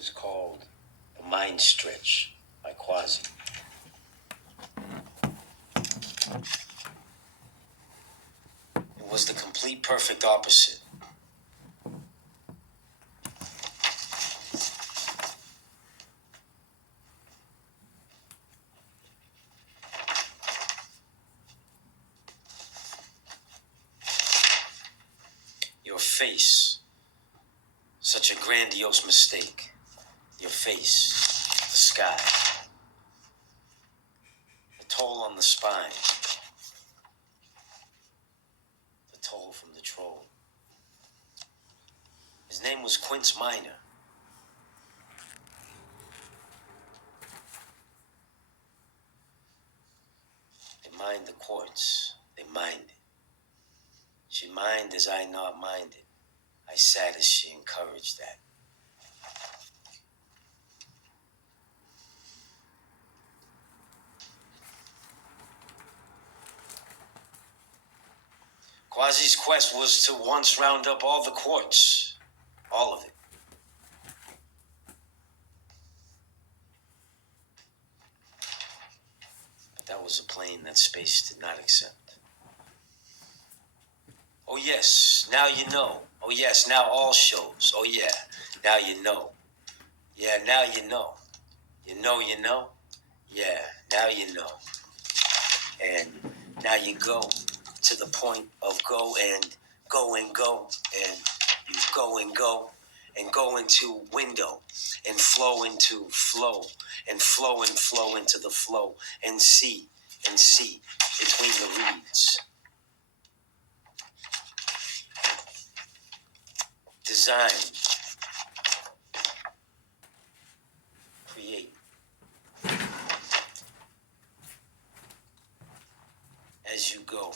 is called The Mind Stretch by Quasi. It was the complete perfect opposite. Your face, such a grandiose mistake. Your face, the sky, the toll on the spine, the toll from the troll. His name was Quince Minor. They mined the quartz, they mined it. She mined as I not minded. I sat as she encouraged that. Quasi's quest was to once round up all the quartz. All of it. But that was a plane that space did not accept. Oh yes, now you know. Oh yes, now all shows. Oh yeah, now you know. Yeah, now you know. You know, you know. Yeah, now you know. And now you go to the point of go and go and go. And you go and go and go into window and flow into flow and flow into the flow and see between the reeds. Design, create. As you go,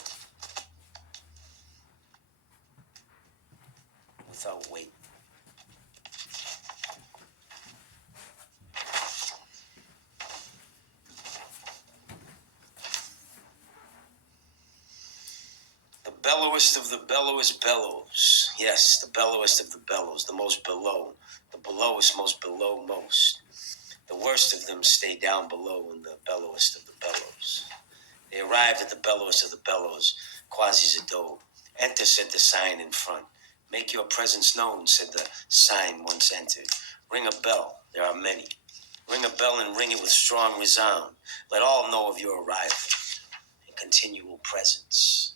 without weight. The bellowest of the bellowest bellows. Yes, the bellowest of the bellows, the most below. The belowest, most below most. The worst of them stay down below in the bellowest of the bellows. They arrived at the bellowest of the bellows, Quasi's adobe. Enter, said the sign in front. Make your presence known, said the sign once entered. Ring a bell, there are many. Ring a bell and ring it with strong resound. Let all know of your arrival and continual presence.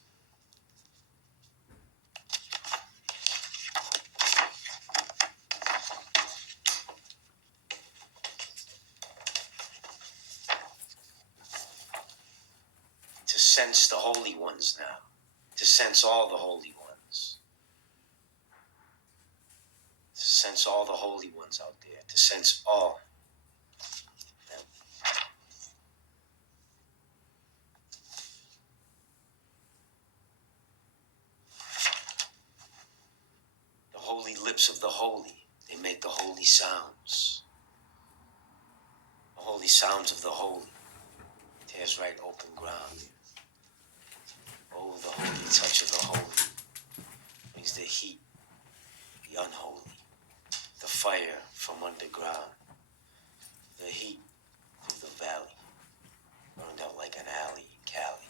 To sense the holy ones now. To sense all the holy ones. To sense all the holy ones out there. To sense all them. The holy lips of the holy. They make the holy sounds. The holy sounds of the holy. Tears right open ground. Oh, the holy touch of the holy. Brings the heat, the unholy. The fire from underground. The heat through the valley. Burned out like an alley in Cali.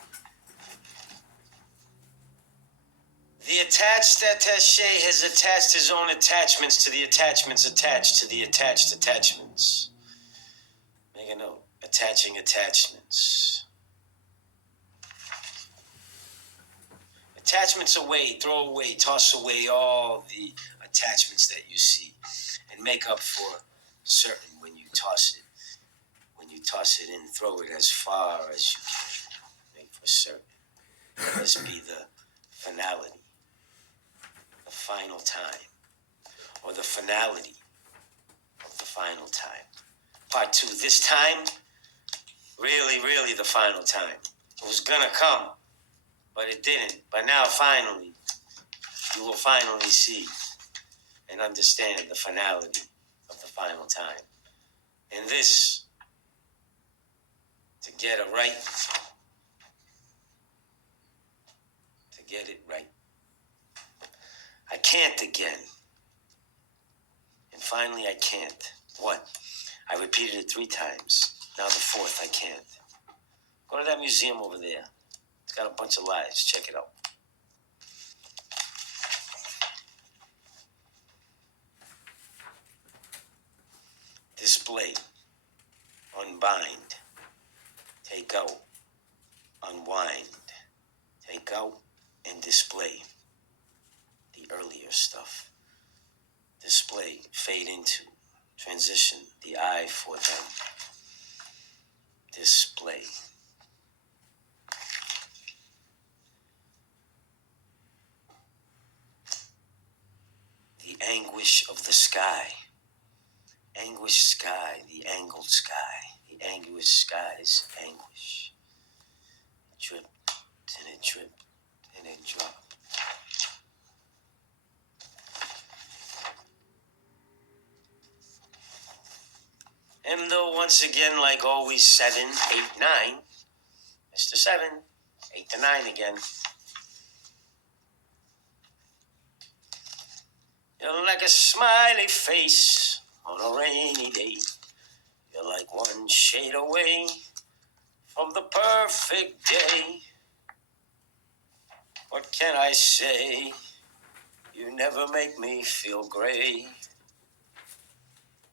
The attached attaché has attached his own attachments to the attachments attached to the attached attachments. Make a note. Attaching attachments. Attachments away, throw away, toss away all the attachments that you see. And make up for certain when you toss it. When you toss it in, throw it as far as you can. Make for certain. Let this be the finality. The final time. Or the finality of the final time. Part 2. This time, really the final time. It was gonna come, but it didn't. But now, finally, you will finally see and understand the finality of the final time. And this, to get it right, to get it right. I can't again. And finally, I can't. What? I repeated it 3 times. Now the 4th, I can't. Go to that museum over there. It's got a bunch of lives. Check it out. Display. Unbind. Take out. Unwind. Take out and display the earlier stuff. Display. Fade into. Transition. The I for them. Display. The anguish of the sky. Anguish sky, the angled sky. The anguish sky's anguish. It dripped and it dripped and it dropped. And though once again, like always, 7, 8, 9, Mr. 7, 8 to 9 again. You're like a smiley face on a rainy day. You're like one shade away from the perfect day. What can I say? You never make me feel great.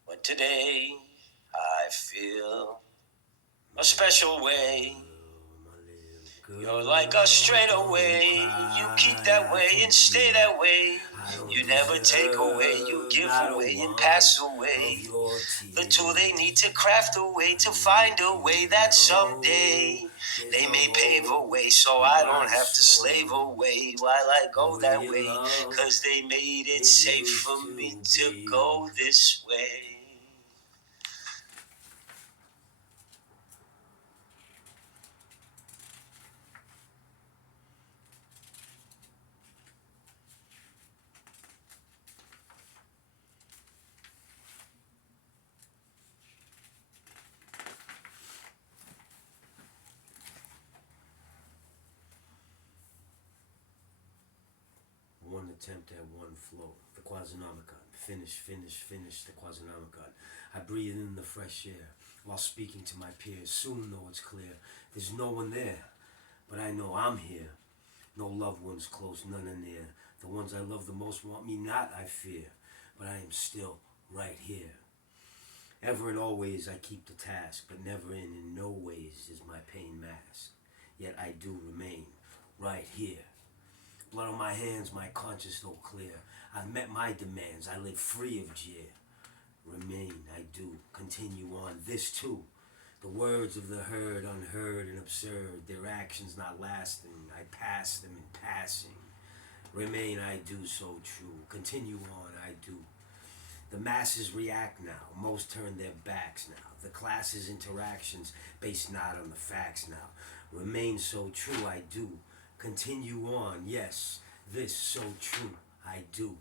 But today, I feel a special way. You're like a straightaway. You keep that way and stay that way. You never take away, you give away and pass away. The two they need to craft a way to find a way that someday they may pave a way so I don't have to slave away while I go that way. 'Cause they made it safe for me to go this way. One attempt at one flow. The Quasinomicon. Finish the Quasinomicon. I breathe in the fresh air while speaking to my peers. Soon, though it's clear, there's no one there, but I know I'm here. No loved ones close, none are near. The ones I love the most want me not, I fear, but I am still right here. Ever and always I keep the task, but never in no ways is my pain masked. Yet I do remain right here. Blood on my hands, my conscience though clear. I've met my demands, I live free of jeer. Remain, I do, continue on, this too. The words of the herd, unheard and absurd, their actions not lasting, I pass them in passing. Remain, I do, so true, continue on, I do. The masses react now, most turn their backs now. The classes' interactions based not on the facts now. Remain so true, I do. Continue on, yes, this so true, I do.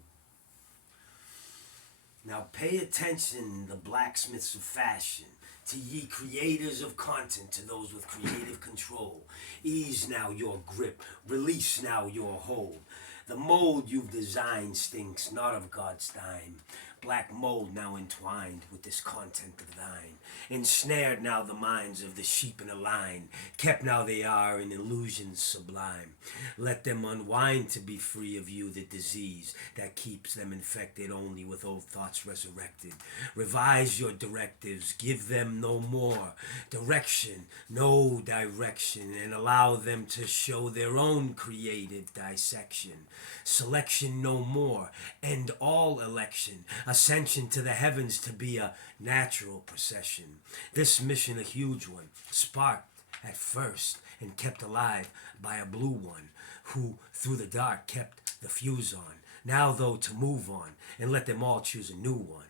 Now pay attention, the blacksmiths of fashion, to ye creators of content, to those with creative control. Ease now your grip, release now your hold. The mold you've designed stinks not of God's time. Black mold now entwined with this content of thine. Ensnared now the minds of the sheep in a line. Kept now they are in illusions sublime. Let them unwind to be free of you the disease that keeps them infected only with old thoughts resurrected. Revise your directives, give them no more direction, no direction, and allow them to show their own creative dissection. Selection no more, end all election, ascension to the heavens to be a natural procession. This mission a huge one, sparked at first and kept alive by a blue one who through the dark kept the fuse on. Now though to move on and let them all choose a new one.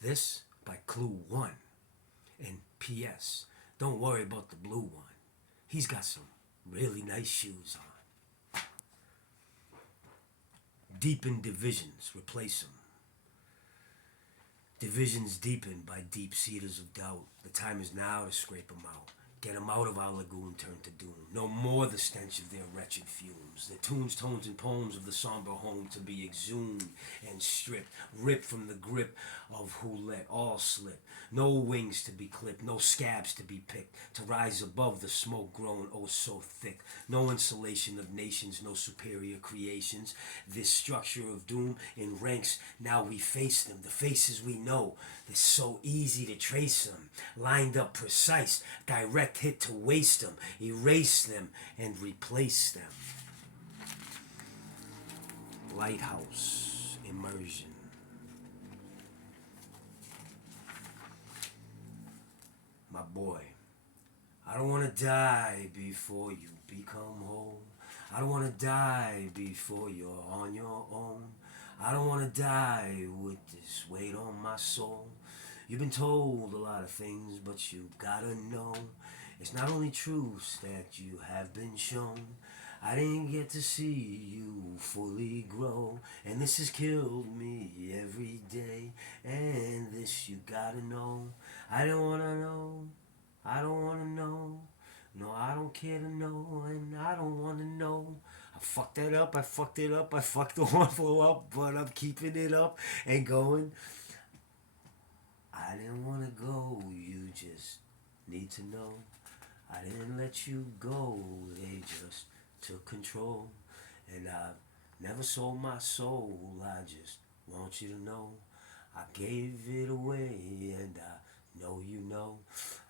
This by Clue 1. And P.S. Don't worry about the blue one. He's got some really nice shoes on. Deepen divisions, replace them. Divisions deepened by deep cedars of doubt. The time is now to scrape them out. Get 'em out of our lagoon turned to doom. No more the stench of their wretched fumes. The tunes, tones, and poems of the somber home to be exhumed and stripped, ripped from the grip of who let all slip. No wings to be clipped, no scabs to be picked, to rise above the smoke grown oh so thick. No insulation of nations, no superior creations. This structure of doom in ranks, now we face them. The faces we know, it's so easy to trace them. Lined up precise, direct hit to waste them, erase them, and replace them. Lighthouse immersion. My boy, I don't want to die before you become whole. I don't want to die before you're on your own. I don't want to die with this weight on my soul. You've been told a lot of things, but you gotta know it's not only truths that you have been shown. I didn't get to see you fully grow, and this has killed me every day. And this you gotta know. I don't wanna know. I don't wanna know. No, I don't care to know, and I don't wanna know. I fucked that up. I fucked it up. I fucked the one flow up, but I'm keeping it up and going. I didn't want to go, you just need to know. I didn't let you go, they just took control. And I never sold my soul, I just want you to know. I gave it away, and I know you know.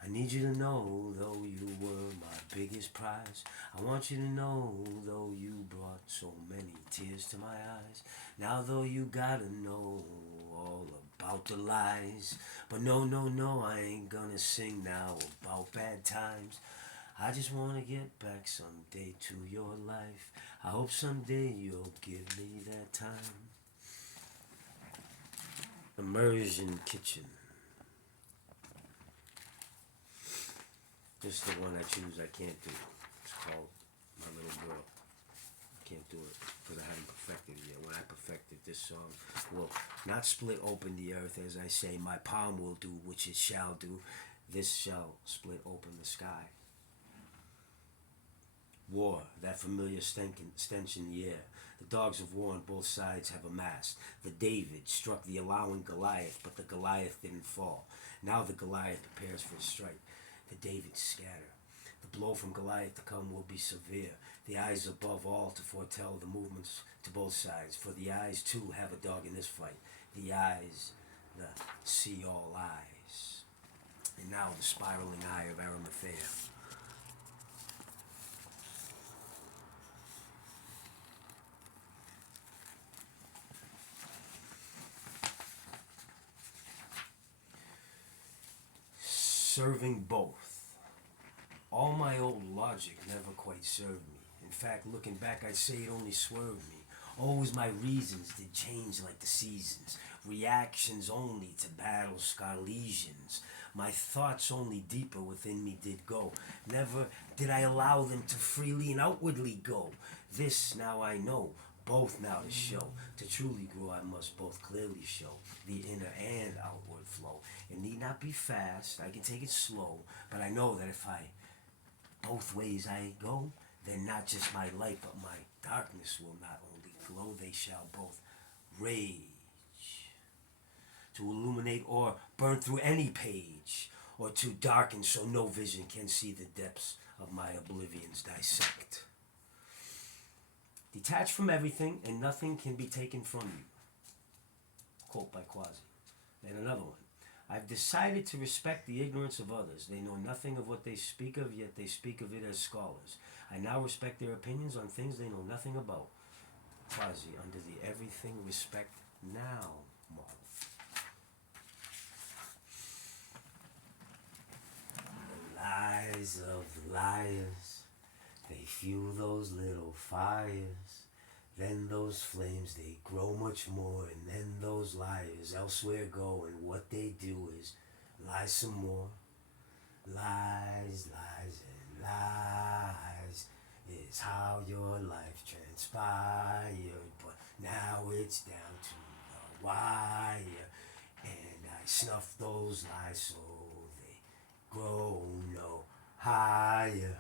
I need you to know, though you were my biggest prize. I want you to know, though you brought so many tears to my eyes. Now, though you gotta know all about the lies. But no, no, no, I ain't gonna sing now about bad times. I just wanna get back someday to your life. I hope someday you'll give me that time. Immersion kitchen. This is the one I choose. I can't do. It's called My Little Girl. I can't do it because I haven't perfected it yet. When I perfected this song, will not split open the earth, as I say. My palm will do, which it shall do. This shall split open the sky. War, that familiar stench in the air. The dogs of war on both sides have amassed. The David struck the allowing Goliath, but the Goliath didn't fall. Now the Goliath prepares for a strike. The David scatter. The blow from Goliath to come will be severe. The eyes above all to foretell the movements to both sides. For the eyes too have a dog in this fight. The eyes, the see all eyes. And now the spiraling eye of Arimathea. Serving both. All my old logic never quite served me. In fact, looking back, I'd say it only swerved me. Always my reasons did change like the seasons. Reactions only to battle scar lesions. My thoughts only deeper within me did go. Never did I allow them to freely and outwardly go. This now I know, both now to show. To truly grow I must both clearly show the inner and outward flow. It need not be fast, I can take it slow, but I know that if I both ways I go, then not just my light but my darkness will not only glow, they shall both rage. To illuminate or burn through any page, or to darken so no vision can see the depths of my oblivions dissect. Detached from everything and nothing can be taken from you. Quote by Quasi. And another one. I've decided to respect the ignorance of others. They know nothing of what they speak of, yet they speak of it as scholars. I now respect their opinions on things they know nothing about. Quasi, under the everything respect now model. The lies of liars, they fuel those little fires. Then those flames, they grow much more, and then those liars elsewhere go, and what they do is lie some more. Lies, lies, and lies is how your life transpired, but now it's down to the wire, and I snuff those lies so they grow no higher.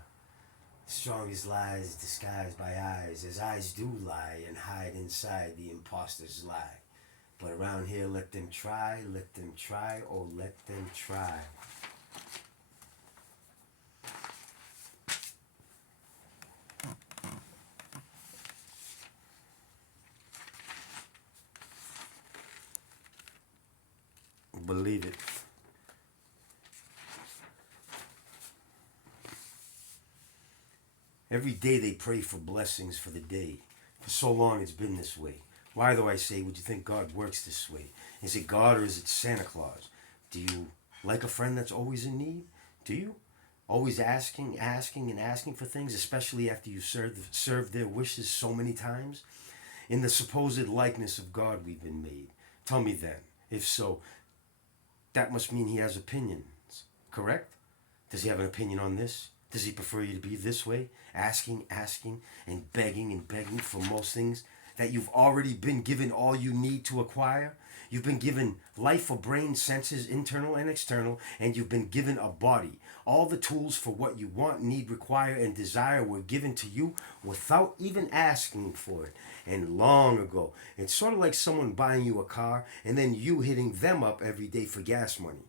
Strongest lies disguised by eyes, as eyes do lie and hide inside the imposter's lie. But around here, let them try, oh, let them try. Believe it. Every day they pray for blessings for the day. For so long it's been this way. Why, though, I say, would you think God works this way? Is it God or is it Santa Claus? Do you like a friend that's always in need? Do you? Always asking, and asking for things, especially after you served their wishes so many times? In the supposed likeness of God we've been made. Tell me then, if so, that must mean he has opinions, correct? Does he have an opinion on this? Does he prefer you to be this way? Asking, and begging for most things that you've already been given all you need to acquire? You've been given life or brain, senses, internal and external, and you've been given a body. All the tools for what you want, need, require, and desire were given to you without even asking for it. And long ago, it's sort of like someone buying you a car and then you hitting them up every day for gas money.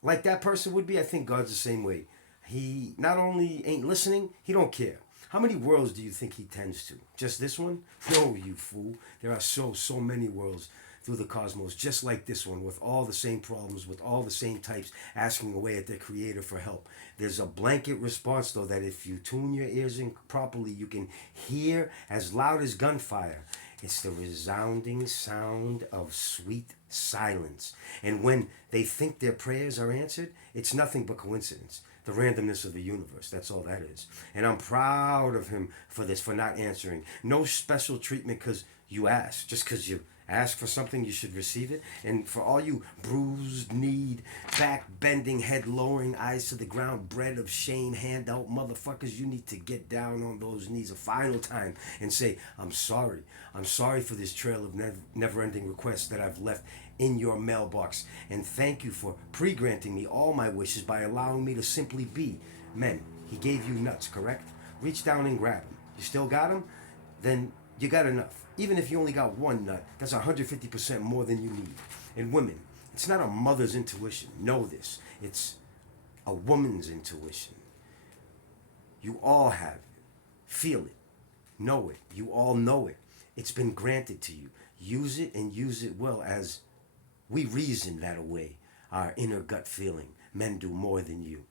Like that person would be, I think God's the same way. He not only ain't listening, he don't care. How many worlds do you think he tends to? Just this one? No, you fool. There are so many worlds through the cosmos, just like this one, with all the same problems, with all the same types asking away at their creator for help. There's a blanket response, though, that if you tune your ears in properly, you can hear as loud as gunfire. It's the resounding sound of sweet silence. And when they think their prayers are answered, it's nothing but coincidence. The randomness of the universe. That's all that is. And I'm proud of him for this, for not answering. No special treatment because you asked. Just because you ask for something, you should receive it. And for all you bruised, kneed, back bending, head lowering, eyes to the ground, bread of shame, handout motherfuckers, you need to get down on those knees a final time and say, I'm sorry. I'm sorry for this trail of never ending requests that I've left in your mailbox, and thank you for pre-granting me all my wishes by allowing me to simply be. Men, he gave you nuts, correct? Reach down and grab them. You still got them? Then you got enough. Even if you only got one nut, that's 150% more than you need. And women, it's not a mother's intuition. Know this. It's a woman's intuition. You all have it. Feel it. Know it. You all know it. It's been granted to you. Use it and use it well, as we reason that away, our inner gut feeling. Men do more than you.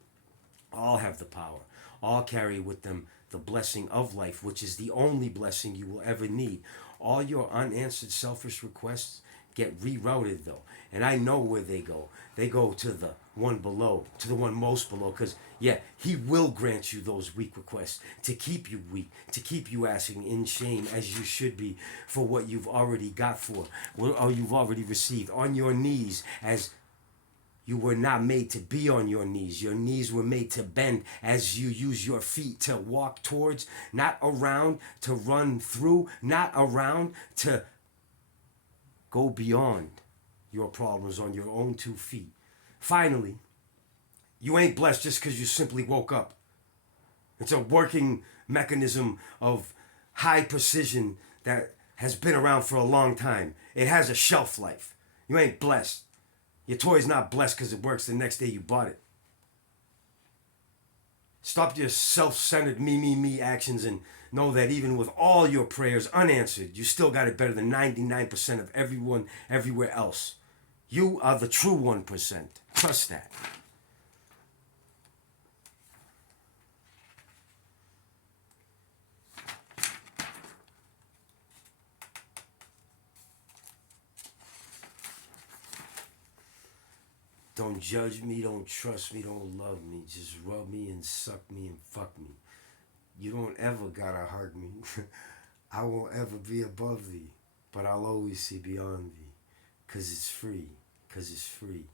All have the power. All carry with them the blessing of life, which is the only blessing you will ever need. All your unanswered selfish requests get rerouted, though. And I know where they go. They go to the one below, to the one most below, because, yeah, he will grant you those weak requests to keep you weak, to keep you asking in shame, as you should be, for what you've already got for, or you've already received, on your knees, as you were not made to be on your knees. Your knees were made to bend as you use your feet to walk towards, not around, to run through, not around, to go beyond your problems on your own 2 feet. Finally, you ain't blessed just because you simply woke up. It's a working mechanism of high precision that has been around for a long time. It has a shelf life. You ain't blessed. Your toy's not blessed because it works the next day you bought it. Stop your self-centered me actions and know that even with all your prayers unanswered, you still got it better than 99% of everyone everywhere else. You are the true 1%. Trust that. Don't judge me, don't trust me, don't love me. Just rub me and suck me and fuck me. You don't ever gotta hurt me. I won't ever be above thee, but I'll always see beyond thee. 'Cause it's free, 'cause it's free.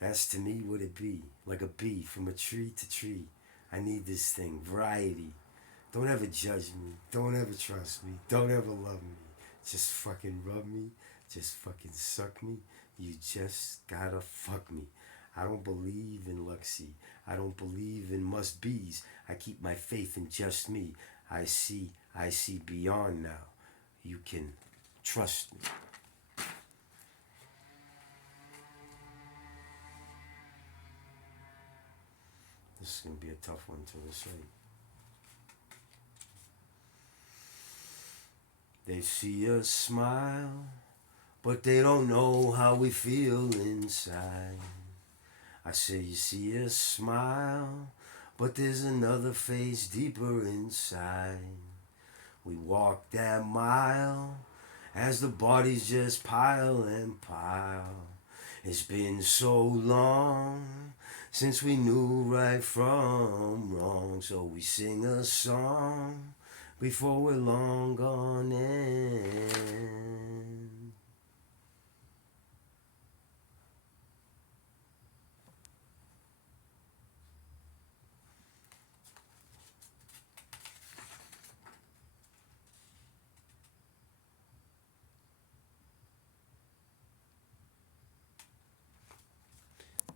That's to me what it be, like a bee from a tree to tree. I need this thing, variety. Don't ever judge me, don't ever trust me, don't ever love me. Just fucking rub me, just fucking suck me. You just gotta fuck me. I don't believe in luxy. I don't believe in must be's. I keep my faith in just me. I see beyond now. You can trust me. This is going to be a tough one to recite. They see us smile, but they don't know how we feel inside. I say you see us smile, but there's another face deeper inside. We walk that mile as the bodies just pile and pile. It's been so long since we knew right from wrong, so we sing a song before we're long gone in.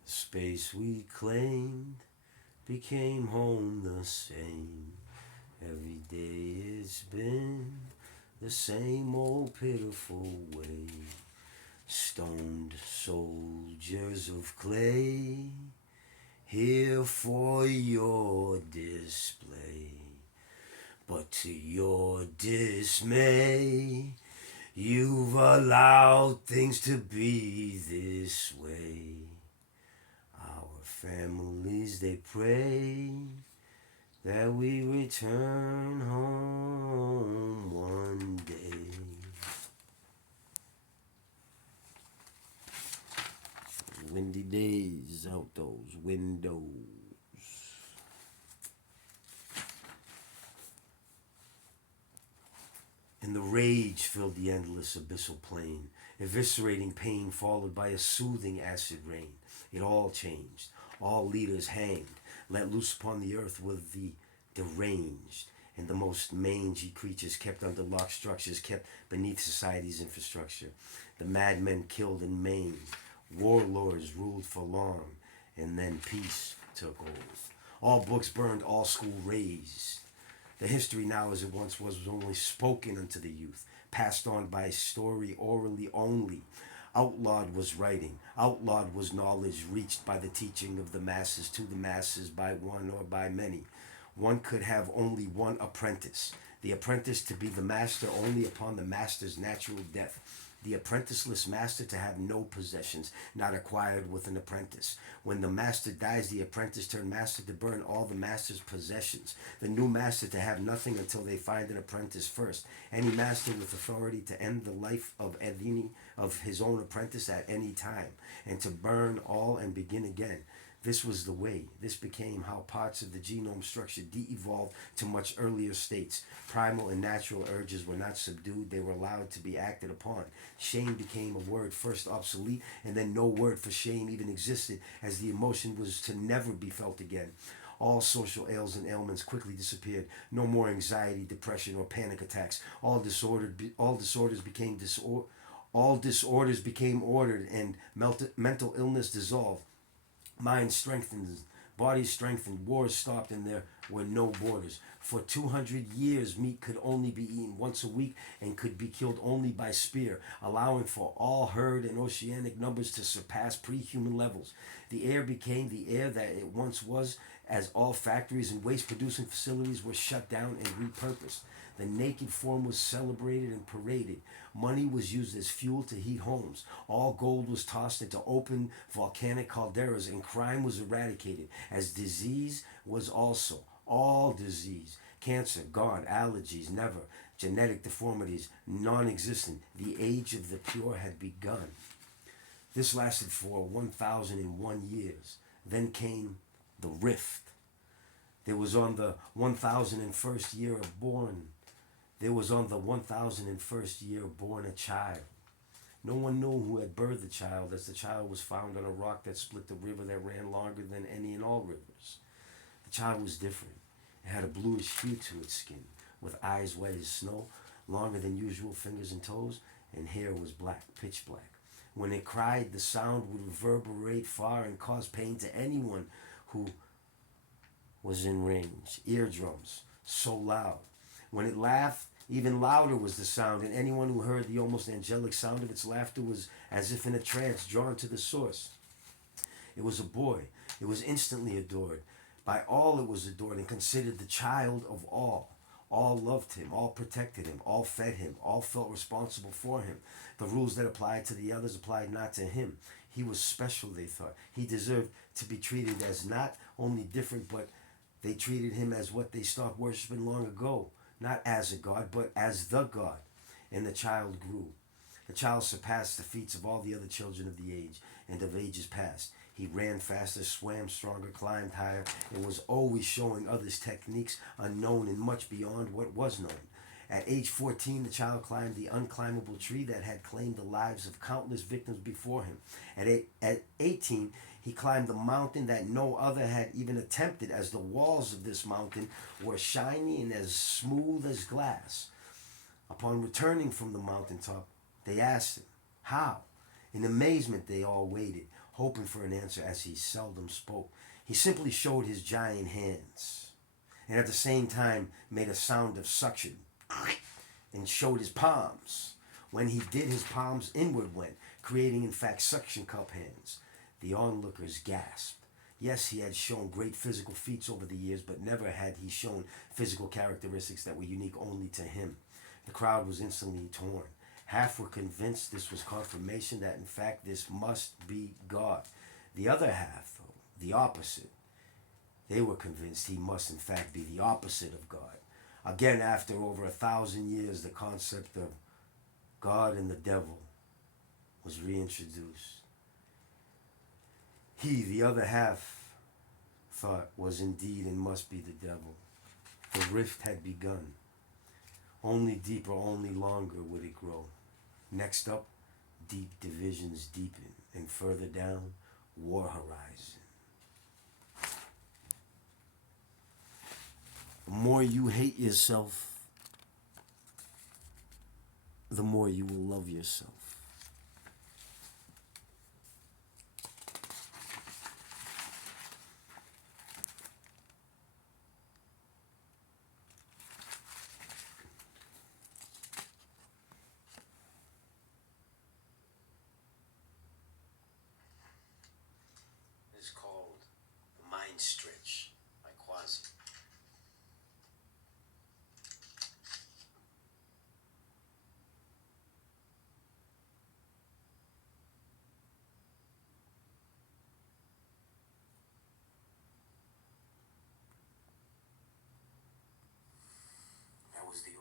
Space we claimed became home the same. Every day it's been the same old pitiful way. Stoned soldiers of clay, here for your display. But to your dismay, you've allowed things to be this way. Our families, they pray that we return home one day. Windy days out those windows. And the rage filled the endless abyssal plain, eviscerating pain followed by a soothing acid rain. It all changed. All leaders hanged, let loose upon the earth were the deranged, and the most mangy creatures kept under locked structures, kept beneath society's infrastructure. The madmen killed and maimed, warlords ruled for long, and then peace took hold. All books burned, all school razed. The history now as it once was only spoken unto the youth, passed on by story orally only. Outlawed was writing, outlawed was knowledge reached by the teaching of the masses to the masses by one or by many. One could have only one apprentice, the apprentice to be the master only upon the master's natural death. The apprenticeless master to have no possessions, not acquired with an apprentice. When the master dies, the apprentice turned master to burn all the master's possessions. The new master to have nothing until they find an apprentice first. Any master with authority to end the life of any of his own apprentice at any time, and to burn all and begin again. This was the way. This became how parts of the genome structure de-evolved to much earlier states. Primal and natural urges were not subdued, they were allowed to be acted upon. Shame became a word first obsolete, and then no word for shame even existed, as the emotion was to never be felt again. All social ails and ailments quickly disappeared. No more anxiety, depression, or panic attacks. All disorders became ordered, and mental illness dissolved. Mind strengthened, bodies strengthened, wars stopped, and there were no borders. For 200 years, meat could only be eaten once a week and could be killed only by spear, allowing for all herd and oceanic numbers to surpass pre-human levels. The air became the air that it once was, as all factories and waste-producing facilities were shut down and repurposed. The naked form was celebrated and paraded. Money was used as fuel to heat homes. All gold was tossed into open volcanic calderas, and crime was eradicated, as disease was also. All disease. Cancer, gone. Allergies, never. Genetic deformities, non-existent. The age of the pure had begun. This lasted for 1,001 years. Then came the rift. There was on the 1,001st year of born. There was on the 1,001st year born a child. No one knew who had birthed the child, as the child was found on a rock that split the river that ran longer than any and all rivers. The child was different. It had a bluish hue to its skin, with eyes white as snow, longer than usual fingers and toes, and hair was black, pitch black. When it cried, the sound would reverberate far and cause pain to anyone who was in range. Eardrums, so loud. When it laughed, even louder was the sound, and anyone who heard the almost angelic sound of its laughter was as if in a trance, drawn to the source. It was a boy. It was instantly adored. By all it was adored and considered the child of all. All loved him, all protected him, all fed him, all felt responsible for him. The rules that applied to the others applied not to him. He was special, they thought. He deserved to be treated as not only different, but they treated him as what they stopped worshiping long ago. Not as a god, but as the God. And the child grew. The child surpassed the feats of all the other children of the age and of ages past. He ran faster, swam stronger, climbed higher, and was always showing others techniques unknown and much beyond what was known. At age 14, the child climbed the unclimbable tree that had claimed the lives of countless victims before him. At 18, he climbed the mountain that no other had even attempted, as the walls of this mountain were shiny and as smooth as glass. Upon returning from the mountaintop, they asked him, "How?" In amazement, they all waited, hoping for an answer, as he seldom spoke. He simply showed his giant hands, and at the same time made a sound of suction, and showed his palms. When he did, his palms inward went, creating in fact suction cup hands. The onlookers gasped. Yes, he had shown great physical feats over the years, but never had he shown physical characteristics that were unique only to him. The crowd was instantly torn. Half were convinced this was confirmation that in fact this must be God. The other half, though, the opposite, they were convinced he must in fact be the opposite of God. Again, after over 1,000 years, the concept of God and the devil was reintroduced. He, the other half, thought was indeed and must be the devil. The rift had begun. Only deeper, only longer would it grow. Next up, deep divisions deepen, and further down, war horizon. The more you hate yourself, the more you will love yourself. It's called The Mind Stretch by Quasi. That was the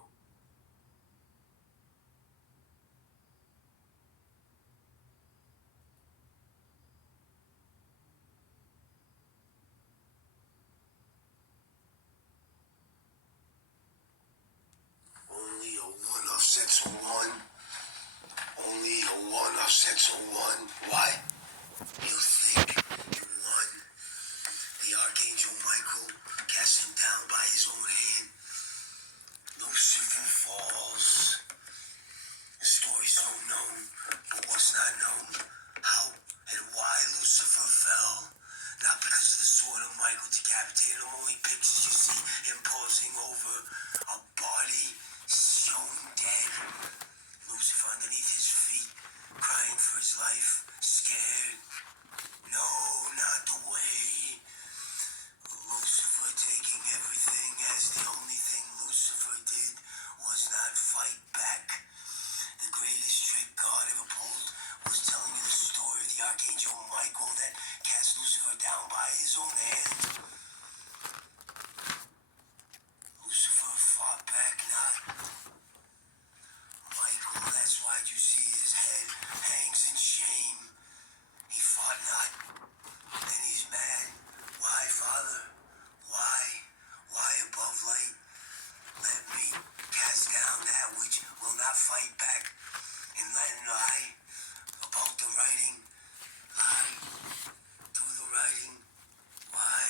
only a one offsets a one. Only a one offsets a one. Why? You think you won? The Archangel Michael cast him down by his own hand. Lucifer falls. The story's so known, but what's not known? How and why Lucifer fell? Not because of the sword of Michael decapitated him, only pictures you see him posing over a body shown dead. Lucifer underneath his feet, crying for his life, scared. No, not the way. Lucifer taking everything, as the only thing Lucifer did was not fight back. The greatest trick God ever pulled was telling you the story of the Archangel Michael that cast Lucifer down by his own hand. Lucifer fought back, not Michael. That's why you see his head hangs in shame. He fought not. Then he's mad. Why, Father? Why? Why above light? Let me cast down that which will not fight back, and let lie about the writing. Lie through the writing. Why?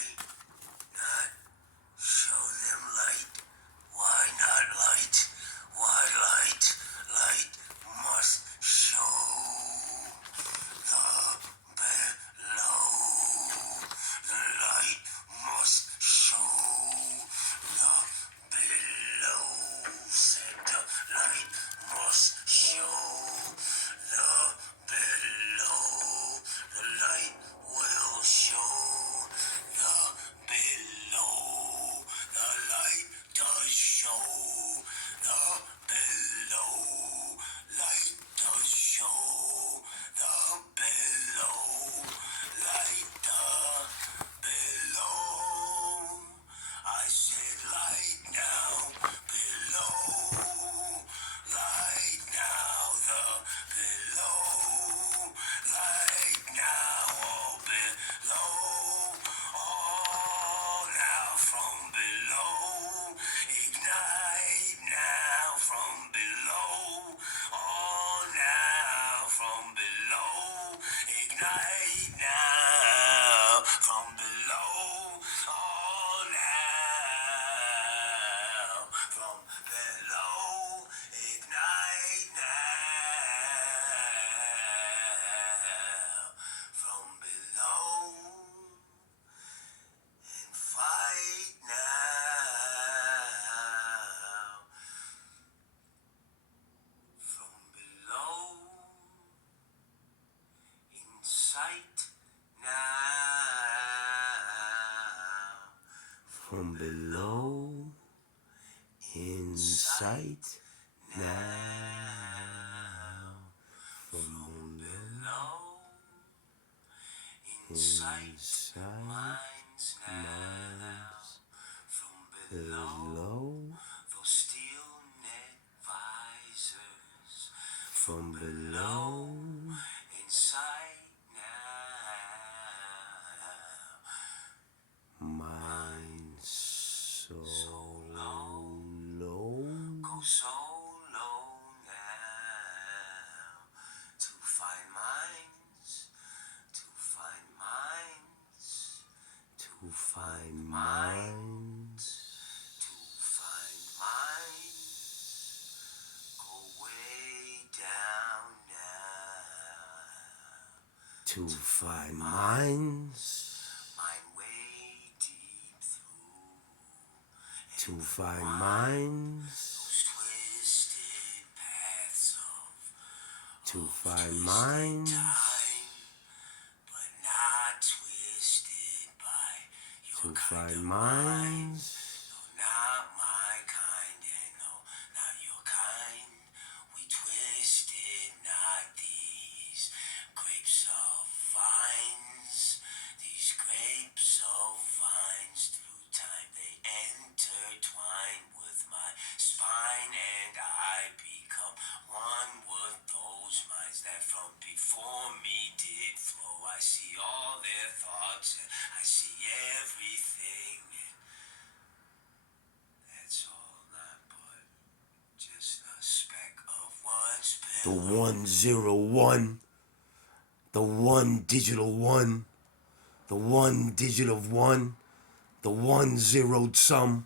sight now. From below, in sight now. From below, in sight, minds now. From below, those steel net visors. from below, inside now. mind so low, Go so low now to find minds, to find minds, to find minds, to find minds. Go way down now. to find minds, Mind way deep through. to find minds, Those twisted paths of to find minds, time, but not twisted by your to kind find of mind. minds, No, not my kind, and no, not your kind. We twisted not these grapes of vines. These grapes of vines through time they intertwine with my spine, and I become one with those minds that from before me did flow. I see all their thoughts and I see everything, and that's all not but just a speck of what's the been 101, the one digital one, the one digit of one, the one zeroed sum.